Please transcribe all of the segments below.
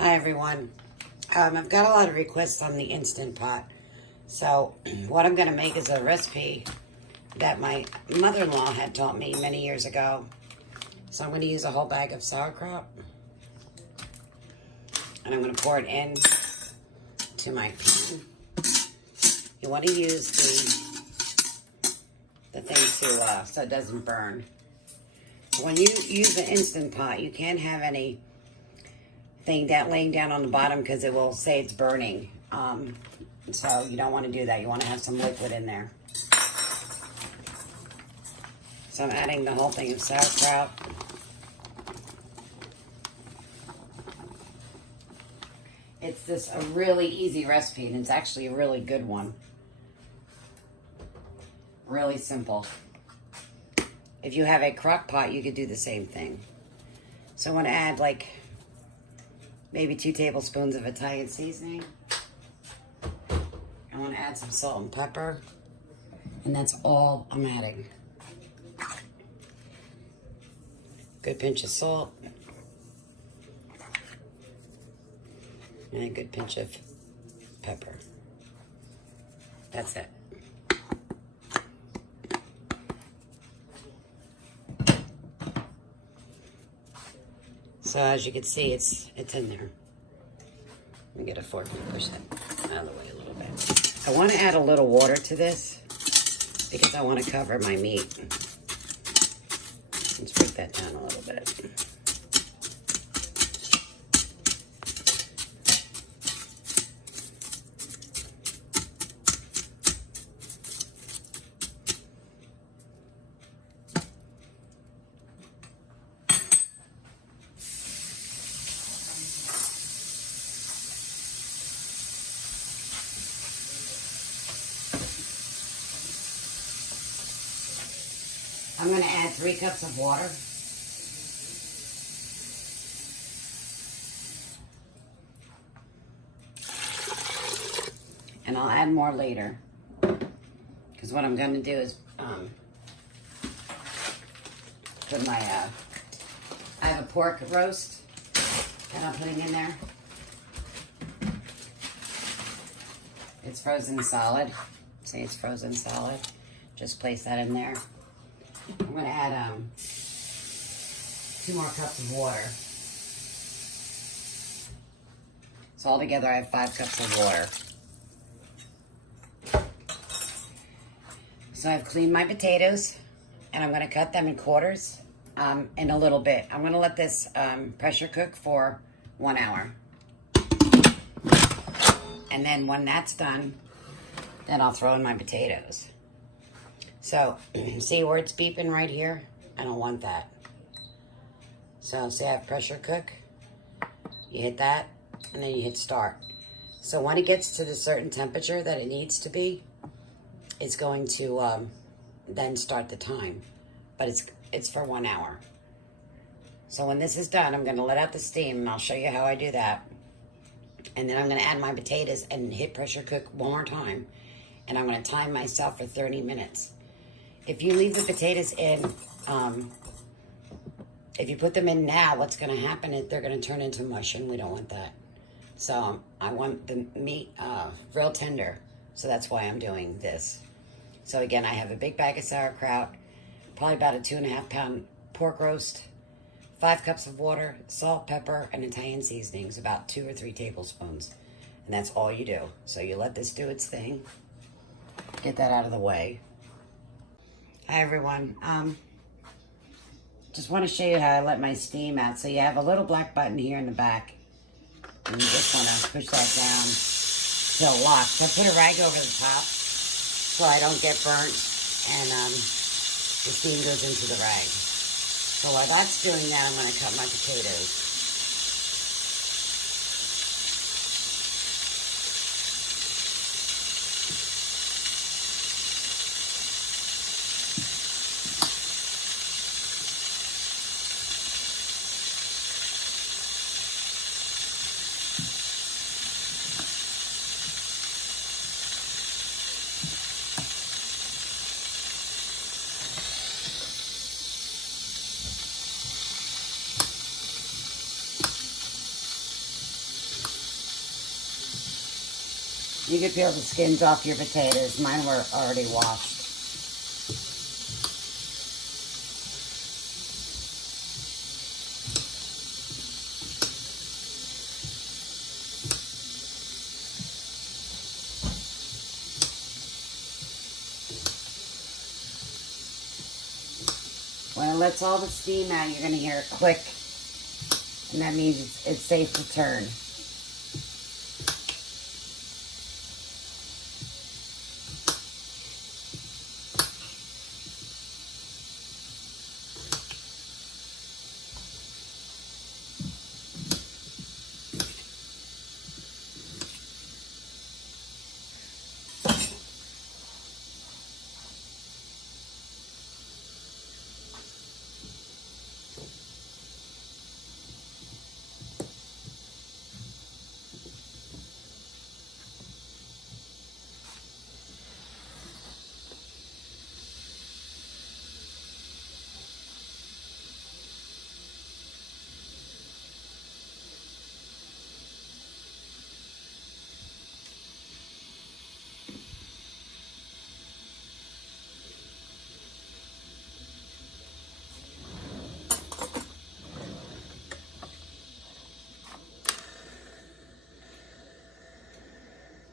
Hi everyone. I've got a lot of requests on the Instant Pot. So what I'm going to make is a recipe that my mother-in-law had taught me many years ago. So I'm going to use a whole bag of sauerkraut. And I'm going to pour it in to my pan. You want to use the thing to so it doesn't burn. When you use the Instant Pot, you can't have any thing laying down on the bottom because it will say it's burning. So you don't want to do that. You want to have some liquid in there. So I'm adding the whole thing of sauerkraut. It's this a really easy recipe, and it's actually a really good one. Really simple. If you have a crock pot, you could do the same thing. So I want to add like maybe 2 tablespoons of Italian seasoning. I want to add some salt and pepper. And that's all I'm adding. Good pinch of salt. And a good pinch of pepper. That's it. So as you can see, it's in there. Let me get a fork and push that out of the way a little bit. I want to add a little water to this because I want to cover my meat. Let's break that down a little bit. I'm going to add 3 cups of water. And I'll add more later. Because what I'm going to do is put my, I have a pork roast that I'm putting in there. It's frozen solid. See, it's frozen solid. Just place that in there. I'm going to add 2 more cups of water. So altogether I have 5 cups of water. So I've cleaned my potatoes and I'm going to cut them in quarters in a little bit. I'm going to let this pressure cook for 1 hour. And then when that's done, then I'll throw in my potatoes. So, see where it's beeping right here? I don't want that. So, see I have pressure cook? You hit that, and then you hit start. So, when it gets to the certain temperature that it needs to be, it's going to then start the time. But it's for 1 hour. So, when this is done, I'm going to let out the steam, and I'll show you how I do that. And then I'm going to add my potatoes and hit pressure cook one more time. And I'm going to time myself for 30 minutes. If you leave the potatoes in, if you put them in now, what's going to happen is they're going to turn into mush, and we don't want that. So I want the meat real tender, so that's why I'm doing this. So again, I have a big bag of sauerkraut, probably about a 2.5 pound pork roast, 5 cups of water, salt, pepper, and Italian seasonings, about 2 or 3 tablespoons. And that's all you do. So you let this do its thing. Get that out of the way. Hi everyone, just want to show you how I let my steam out. So you have a little black button here in the back, and you just want to push that down till it locks. So put a rag over the top so I don't get burnt, and the steam goes into the rag. So while that's doing that, I'm going to cut my potatoes. You can peel the skins off your potatoes. Mine were already washed. When it lets all the steam out, you're going to hear it click. And that means it's safe to turn.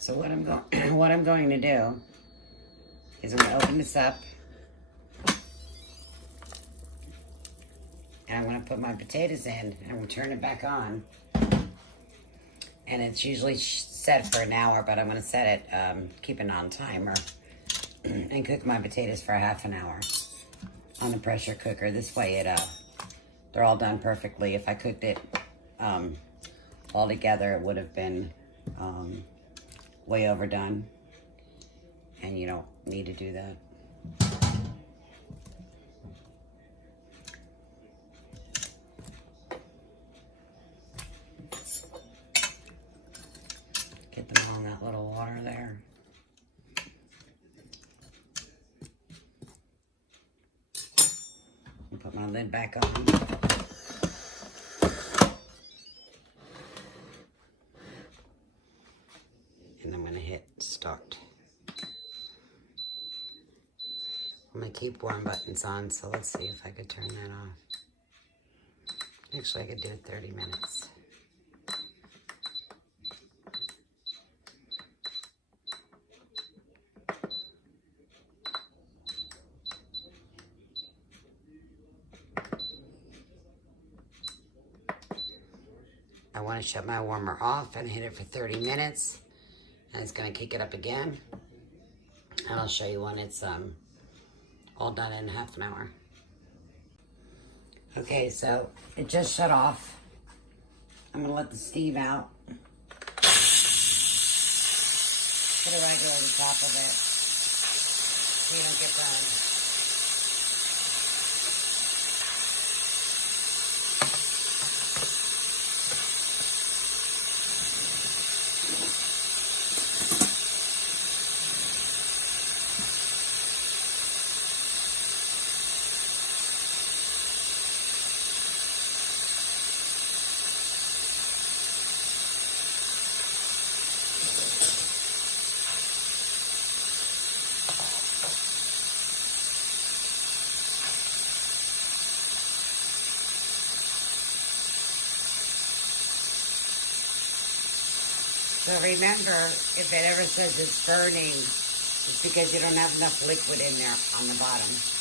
So what I'm going to do is I'm going to open this up, and I'm going to put my potatoes in, and I'm going to turn it back on. And it's usually set for an hour, but I'm going to set it, keep it on timer, and cook my potatoes for a half an hour on the pressure cooker. This way they're all done perfectly. If I cooked it all together, it would have been way overdone, and you don't need to do that. Get them all in that little water there. And put my lid back on. And I'm going to hit start. I'm going to keep warm buttons on, so let's see if I could turn that off. Actually, I could do it 30 minutes. I want to shut my warmer off and hit it for 30 minutes. And it's going to kick it up again. And I'll show you when it's all done in half an hour. Okay, so it just shut off. I'm going to let the steam out. Put it right over the top of it so you don't get burned. So remember, if it ever says it's burning, it's because you don't have enough liquid in there on the bottom.